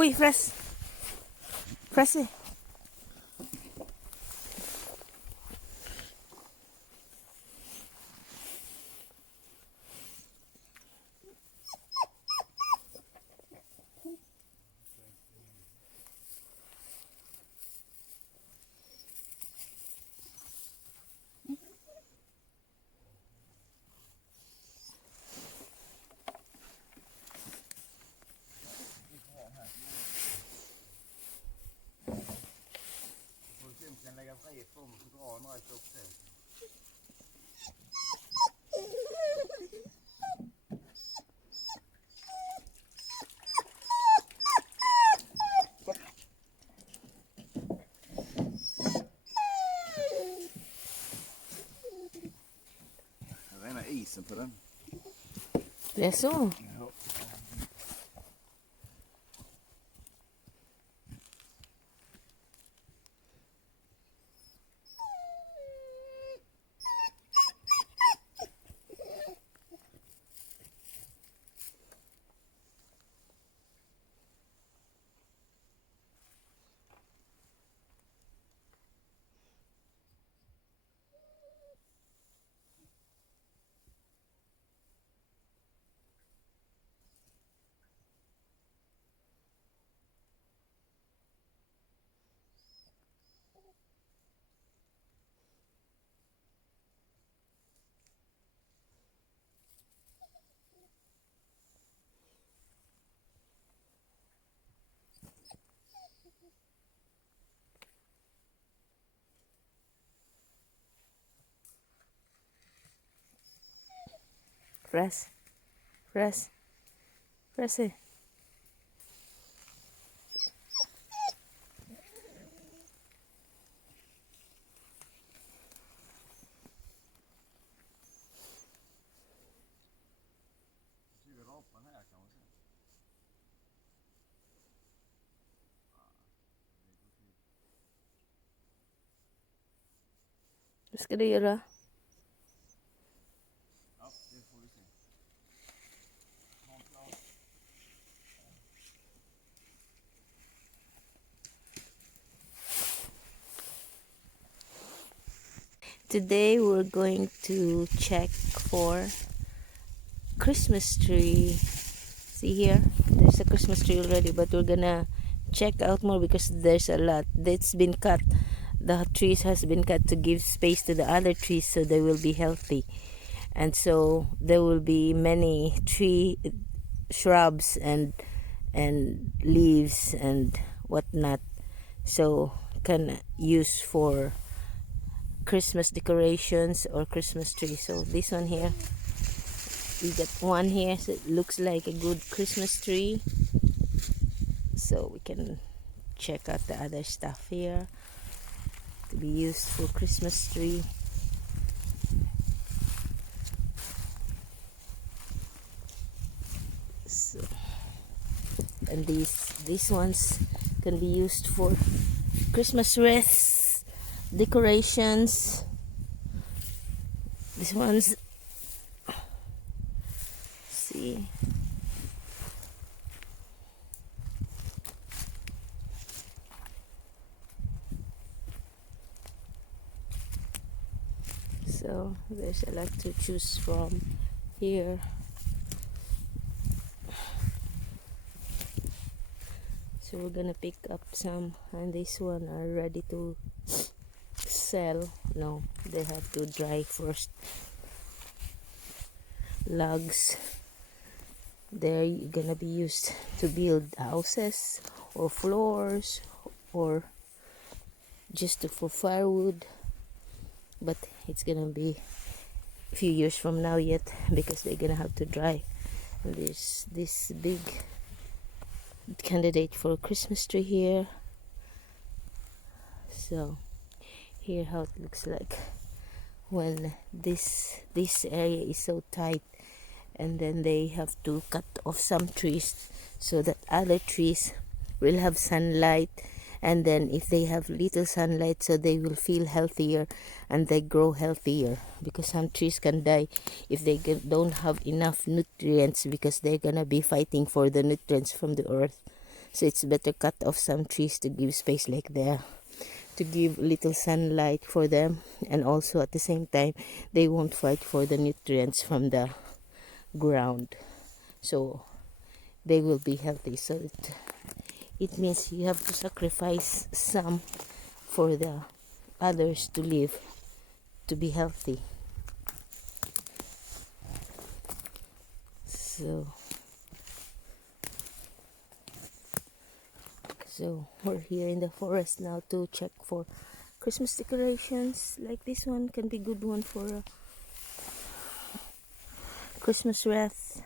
Uy, fresh. Fresh eh. Rena isen på den. Det är så. Ja. Fresh. Fresh. Fresh eh. Vad ska du göra? Ja, det får vi se. Today we're going to check for Christmas tree. See here, there's a Christmas tree already, but we're gonna check out more because there's a lot that's been cut. The trees has been cut to give space to the other trees so they will be healthy, and so there will be many tree shrubs and leaves and whatnot, so can use for Christmas decorations or Christmas tree. So this one here, we got one here, so it looks like a good Christmas tree, so we can check out the other stuff here to be used for Christmas tree. So, and these ones can be used for Christmas wreaths, decorations. These ones, see, so there's a lot to choose from here. So we're gonna pick up some, and this one are ready to sell. No, they have to dry first. Logs, they're gonna be used to build houses or floors or just for firewood, but it's gonna be a few years from now yet because they're gonna have to dry. And there's this big candidate for a Christmas tree here. So here how it looks like when this area is so tight, and then they have to cut off some trees so that other trees will have sunlight, and then if they have little sunlight, so they will feel healthier and they grow healthier, because some trees can die if they don't have enough nutrients, because they're gonna be fighting for the nutrients from the earth. So it's better cut off some trees to give space like there, to give little sunlight for them, and also at the same time they won't fight for the nutrients from the ground, so they will be healthy. So it means you have to sacrifice some for the others to live, to be healthy. So we're here in the forest now to check for Christmas decorations. Like this one can be good one for a Christmas wreath.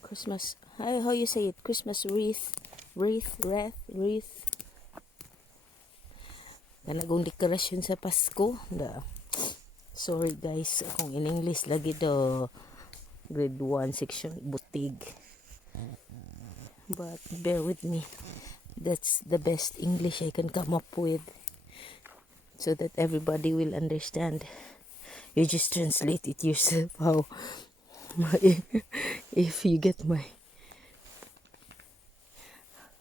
Christmas, how you say it? Christmas wreath. Kanagong dekorasyon sa Pasko. Sorry guys, kung in English lagi do grade 1 section butig. But bear with me. That's the best English I can come up with, so that everybody will understand. You just translate it yourself how if you get my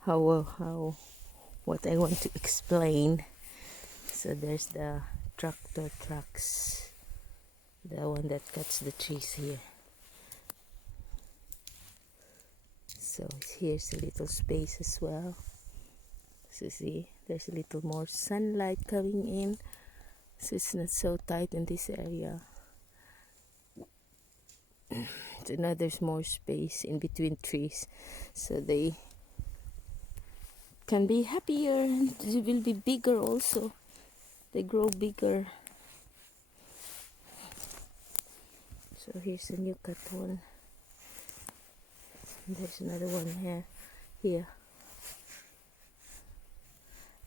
how what I want to explain. So there's the tractor trucks, the one that cuts the trees here. So here's a little space as well. So see, there's a little more sunlight coming in, so it's not so tight in this area. So now there's more space in between trees, so they can be happier and they will be bigger also. They grow bigger. So here's a new cut one. And there's another one here.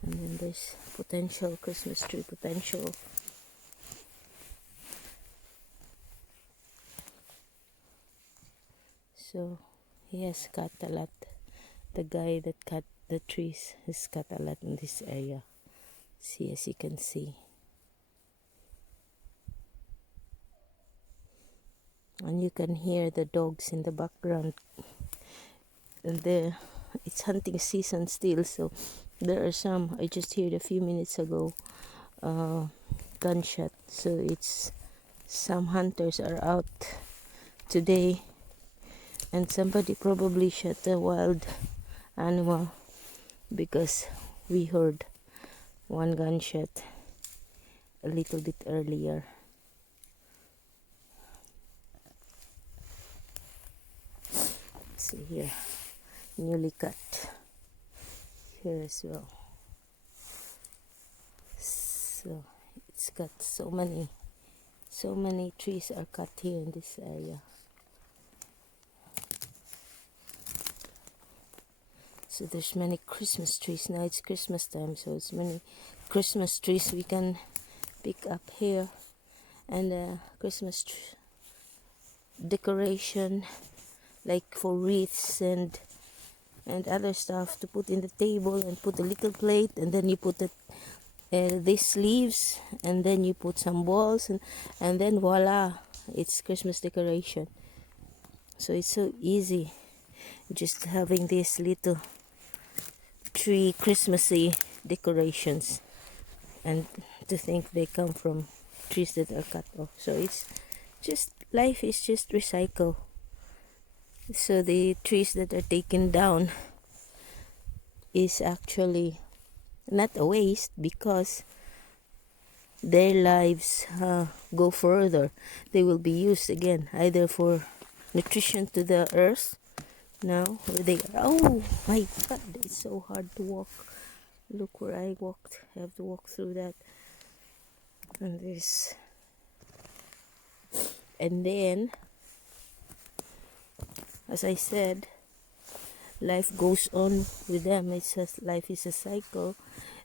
And then there's potential Christmas tree potential. So he has cut a lot. The guy that cut the trees has cut a lot in this area. See, as you can see. And you can hear the dogs in the background. And it's hunting season still, so there are some. I just heard a few minutes ago gunshot. So it's some hunters are out today, and somebody probably shot a wild animal, because we heard one gunshot a little bit earlier. See here, newly cut here as well. So it's got so many trees are cut here in this area. So there's many Christmas trees now. It's Christmas time, so it's many Christmas trees we can pick up here, and Christmas decoration, like for wreaths and other stuff to put in the table, and put a little plate, and then you put these leaves, and then you put some balls, and then voila, it's Christmas decoration. So it's so easy, just having these little tree Christmassy decorations, and to think they come from trees that are cut off. So it's just, life is just recycle. So the trees that are taken down is actually not a waste, because their lives go further. They will be used again, either for nutrition to the earth. Now where they are. Oh my god, it's so hard to walk. Look where I walked. I have to walk through that. And this. And then, as I said, life goes on with them. Life is a cycle.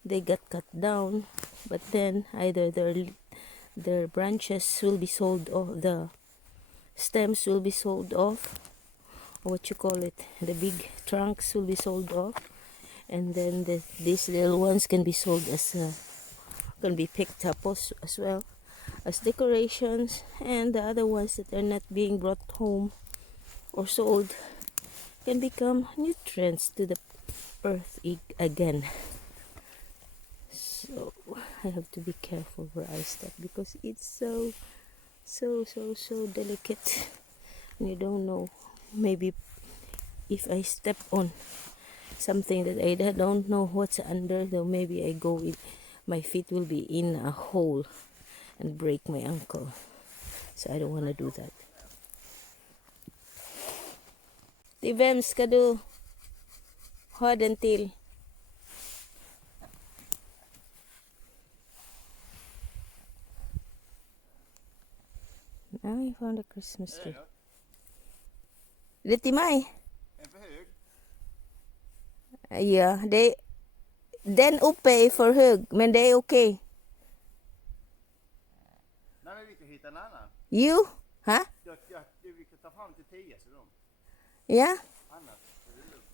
They got cut down, but then either their branches will be sold off, the stems will be sold off, or what you call it, the big trunks will be sold off, And then these little ones can be sold as can be picked up as well as decorations, and the other ones that are not being brought home or sold can become nutrients to the earth again. So I have to be careful where I step because it's so delicate, and you don't know, maybe if I step on something that I don't know what's under, though maybe I go in, my feet will be in a hole and break my ankle. So I don't want to do that. Di vem ska du ha den till? Now I found a Christmas tree. Det är till mig. En för hög. Ja, den uppe är för hög, men det är okej. Nej, men vi kan hitta en annan. You? Ha? Vi kan ta fram till 10 så de. Ja? Annars är det lugnt.